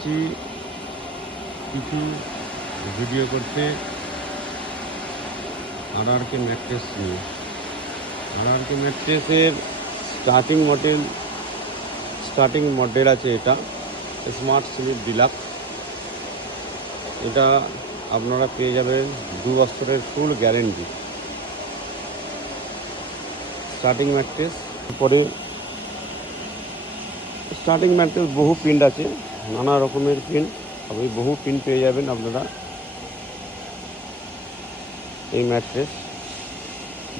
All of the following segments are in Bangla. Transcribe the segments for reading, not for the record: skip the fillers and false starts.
এসেছি কিছু ভিডিও করতে RRK ম্যাট্রেস নিয়ে। RRK ম্যাট্রেসের স্টার্টিং মডেল আছে এটা স্মার্ট স্লিপ ডিলাক্স। এটা আপনারা পেয়ে যাবেন 2 বছরের ফুল গ্যারেন্টি। স্টার্টিং ম্যাট্রেস পরে স্টার্টিং ম্যাট্রেস বহু প্রিন্ট আছে, নানা রকমের প্রিন্ট, আপনি বহু প্রিন্ট পেয়ে যাবেন আপনারা এই ম্যাট্রেস।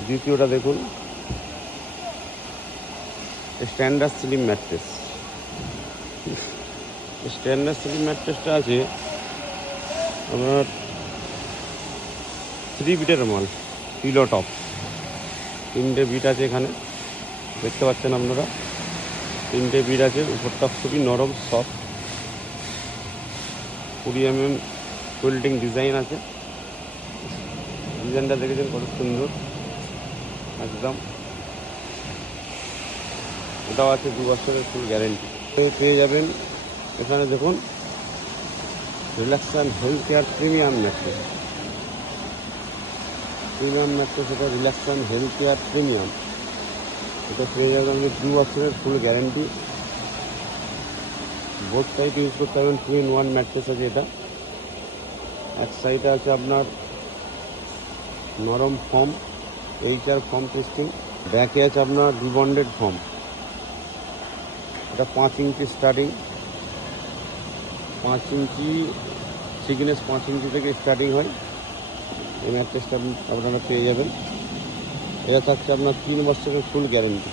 দ্বিতীয়টা দেখুন standard slim mattress. Standard slim ম্যাট্রেসটা আছে আপনার 3 বিটের মাল, পিলো টপ 3টে বিট আছে, এখানে দেখতে পাচ্ছেন আপনারা 3টে বিট আছে। উপরটা খুবই নরম সফট, 20 mm ফোল্ডিং ডিজাইন আছে। ডিজাইনটা দেখেছেন কত সুন্দর একদম। এটাও আছে 2 বছরের ফুল গ্যারেন্টি। পেয়ে যাবেন এখানে দেখুন relax health care premium mattress. এটা রিল্যাক্স হেলথ কেয়ার প্রিমিয়াম। এটা পেয়ে যাবেন আপনি 2 বছরের ফুল গ্যারেন্টি। বোথ সাইড ইউজ করতে পারবেন, 2-in-1 ম্যাট্রেস আছে এটা। এক সাইডে আছে আপনার নরম ফর্ম, HR ফর্ম টেস্টিং। ব্যাকে আছে আপনার রিবন্ডেড ফর্ম। এটা 5 ইঞ্চি স্টার্টিং, 5 ইঞ্চি থিকনেস, 5 ইঞ্চি থেকে স্টার্টিং হয়। এই ম্যাট্রেসটা আপনারা পেয়ে যাবেন। এটা থাকছে আপনার 3 বছরের ফুল গ্যারেন্টি।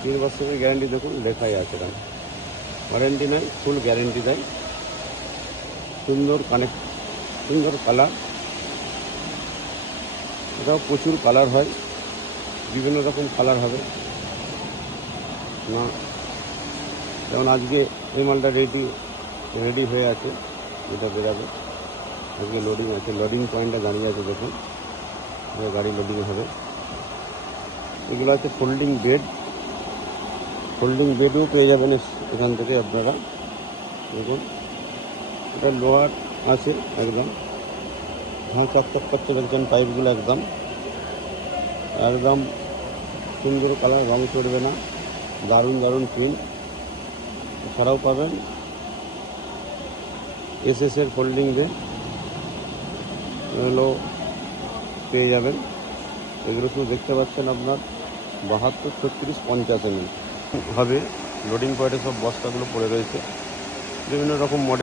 3 বছরের গ্যারেন্টি দেখুন লেখাই আছে, এখানে ওয়ারেন্টি নেই, ফুল গ্যারেন্টি দেয়। সুন্দর কালার। এটাও প্রচুর কালার হয়, বিভিন্ন রকম কালার হবে না। যেমন আজকে এই মালটা রেডি হয়ে আছে, এটা বেরাবে আজকে। লোডিং আছে, লোডিং পয়েন্টটা দাঁড়িয়ে আছে দেখুন, গাড়ি লোডিং হবে। এগুলো আছে ফোল্ডিং বেডও পেয়ে যাবেন এখান থেকে আপনারা দেখুন। এটা লোহার আছে একদম, চকচক করতে দেখছেন পাইপগুলো একদম সুন্দর কালার, রং চড়বে না, দারুণ প্রিন্ট। এছাড়াও পাবেন SS এর ফোল্ডিং বেড, এগুলো পেয়ে যাবেন। এগুলো শুধু দেখতে পাচ্ছেন আপনার 72, 36, 50 mm হবে। লোডিং পয়েন্টে সব বস্তাগুলো পড়ে রয়েছে, বিভিন্ন রকম মডেল।